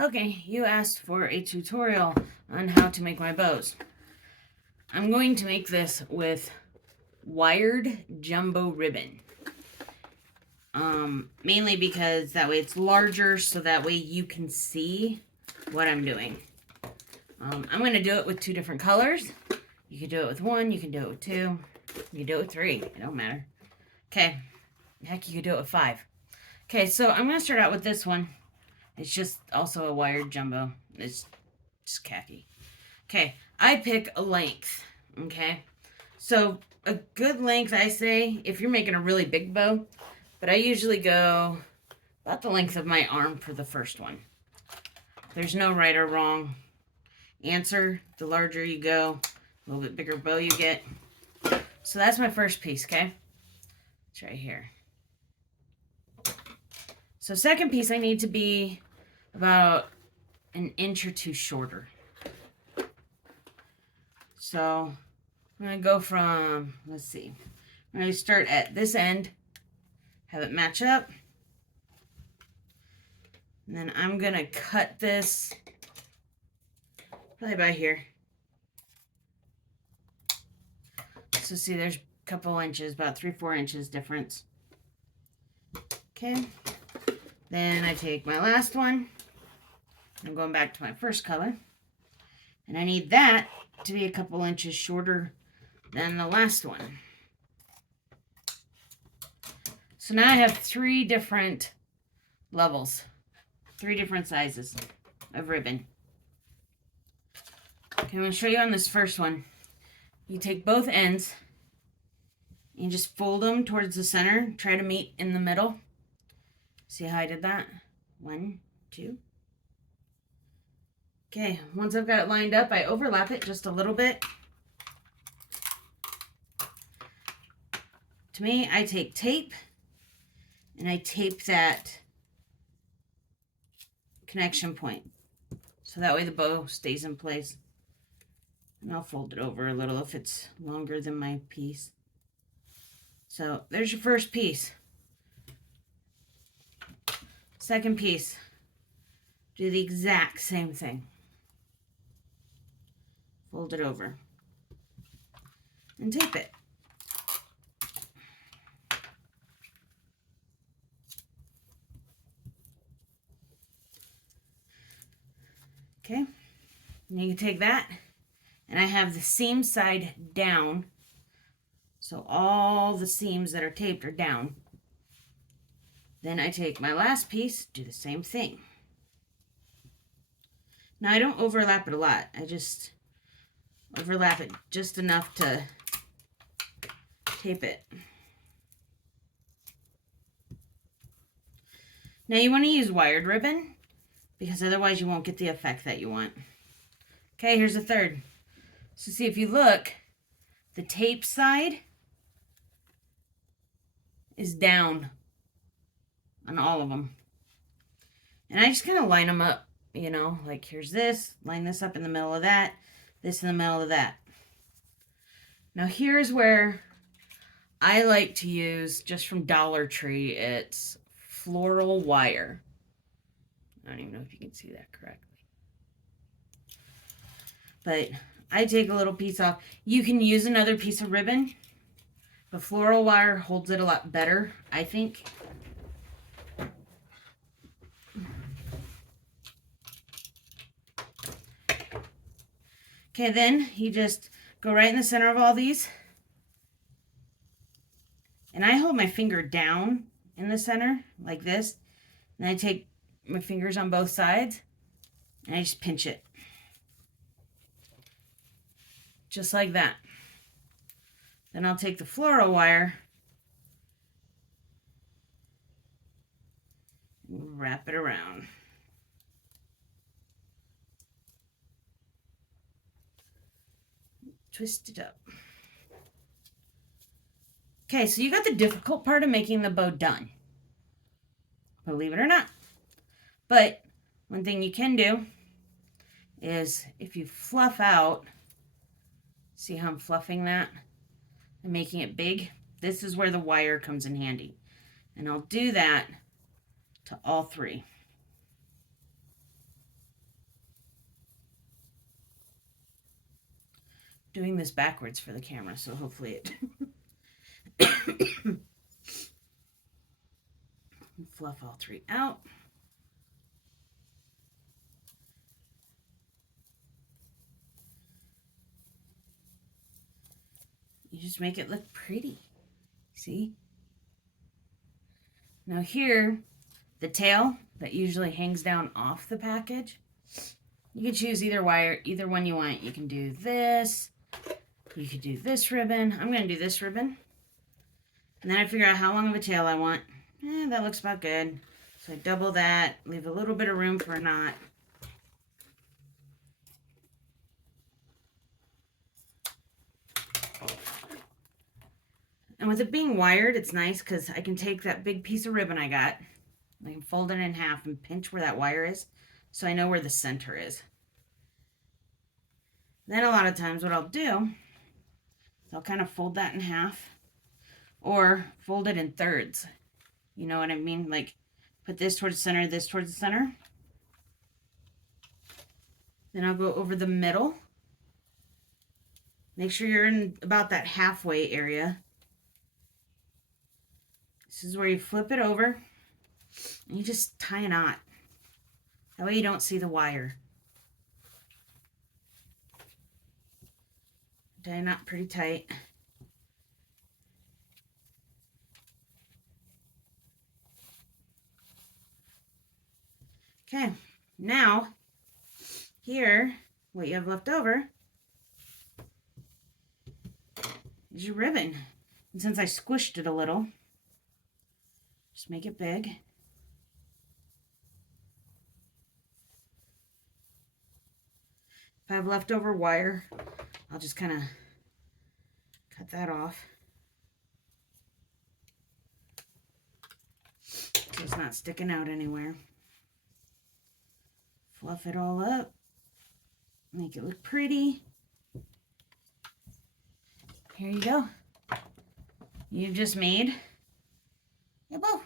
Okay, you asked for a tutorial on how to make my bows. I'm going to make this with wired jumbo ribbon. Mainly because that way it's larger, so that way you can see what I'm doing. I'm going to do it with 2 different colors. You can do it with 1, you can do it with 2, you can do it with 3, it don't matter. Okay, heck, you could do it with 5. Okay, so I'm going to start out with this one. It's just also a wired jumbo. It's just khaki. Okay, I pick a length. Okay, so a good length, I say, if you're making a really big bow, but I usually go about the length of my arm for the first one. There's no right or wrong answer. The larger you go, a little bit bigger bow you get. So that's my first piece, okay? It's right here. So second piece, I need to be about an inch or 2 shorter. So I'm going to go from, let's see, I'm going to start at this end, have it match up. And then I'm going to cut this probably by here. So see, there's a couple inches, about 3-4 inches difference. Okay. Then I take my last one. I'm going back to my first color. And I need that to be a couple inches shorter than the last one. So now I have 3 different levels, 3 different sizes of ribbon. Okay, I'm going to show you on this first one. You take both ends and just fold them towards the center. Try to meet in the middle. See how I did that? 1, 2. Okay, once I've got it lined up, I overlap it just a little bit. To me, I take tape and I tape that connection point. So that way the bow stays in place. And I'll fold it over a little if it's longer than my piece. So there's your first piece. Second piece, do the exact same thing. Fold it over and tape it. Okay, and you can take that, and I have the seam side down, so all the seams that are taped are down. Then I take my last piece, do the same thing. Now I don't overlap it a lot, I just overlap it just enough to tape it. Now you want to use wired ribbon because otherwise you won't get the effect that you want. Okay, here's a third. So see, if you look, the tape side is down on all of them. And I just kind of line them up, you know, like here's this, line this up in the middle of that, this in the middle of that. Now here's where I like to use, just from Dollar Tree, it's floral wire. I don't even know if you can see that correctly. But I take a little piece off. You can use another piece of ribbon, but floral wire holds it a lot better, I think. Okay, then you just go right in the center of all these. And I hold my finger down in the center, like this. And I take my fingers on both sides, and I just pinch it. Just like that. Then I'll take the floral wire and wrap it around. Twist it up. Okay, so you got the difficult part of making the bow done. Believe it or not. But one thing you can do is if you fluff out, see how I'm fluffing that and making it big? This is where the wire comes in handy. And I'll do that to all 3. doing this backwards for the camera, so hopefully it fluff all three out. You just make it look pretty. See? Now here, the tail that usually hangs down off the package, you can choose either one you want. You can do this. You could do this ribbon. I'm going to do this ribbon. And then I figure out how long of a tail I want. That looks about good. So I double that, leave a little bit of room for a knot. And with it being wired, it's nice because I can take that big piece of ribbon I got, I can fold it in half and pinch where that wire is, so I know where the center is. Then a lot of times what I'll do is I'll kind of fold that in half, or fold it in thirds. You know what I mean? Like put this towards the center, this towards the center. Then I'll go over the middle. Make sure you're in about that halfway area. This is where you flip it over and you just tie a knot. That way you don't see the wire. Tie a knot pretty tight. Okay, now here, what you have left over is your ribbon. And since I squished it a little, just make it big. If I have leftover wire, I'll just kind of cut that off so it's not sticking out anywhere. Fluff it all up, make it look pretty. Here you go. You've just made a bow.